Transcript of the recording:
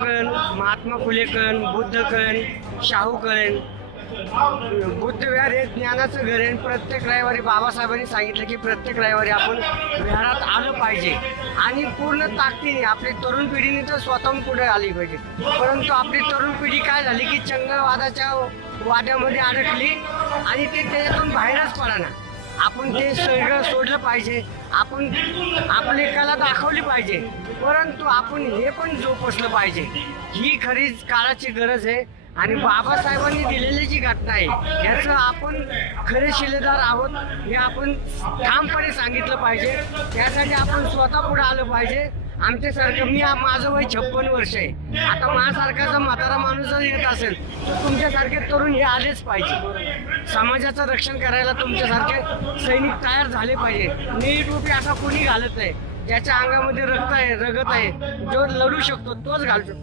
कळण, महात्मा फुले कळण, बुद्ध कळण, शाहू कळण, बुद्धविहार हे ज्ञानाचं घर आहे. प्रत्येक रविवारी बाबासाहेबांनी सांगितलं की प्रत्येक रविवारी आपण विहारात आलं पाहिजे आणि पूर्ण ताकदीने आपली तरुण पिढीने तर स्वतःहून पुढे आली पाहिजे. परंतु आपली तरुण पिढी काय झाली की चंगळवादाच्या वाद्यामध्ये अडकली आणि ते त्याच्यातून बाहेरच पडाना. आपण ते सगळं सोडलं पाहिजे, आपण आपली कला दाखवली पाहिजे, परंतु आपण हे पण जोपासलं पाहिजे. ही खरीच काळाची गरज आहे आणि बाबासाहेबांनी दिलेली जी घटना आहे याचं आपण खरे शिलेदार आहोत हे आपण ठामपणे सांगितलं पाहिजे. त्यासाठी आपण स्वतः पुढे आलं पाहिजे. आमच्यासारखं माझं वय 56 वर्ष आहे. आता माझ्यासारखा जर म्हातारा माणूस जर येत असेल तर तुमच्यासारखे तरुण हे आलेच पाहिजे. समाजाचं रक्षण करायला तुमच्यासारखे सैनिक तयार झाले पाहिजे. नीट टोपी असा कोणी घालत नाही. ज्याच्या अंगामध्ये रक्त आहे, रगत आहे, जो लढू शकतो तोच घालू शकतो.